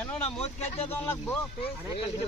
এনে না মই খেতিয়াটো লাগব পেজ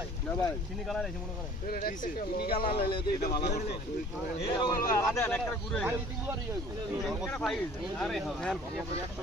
চিনি কালাৰিছে মনত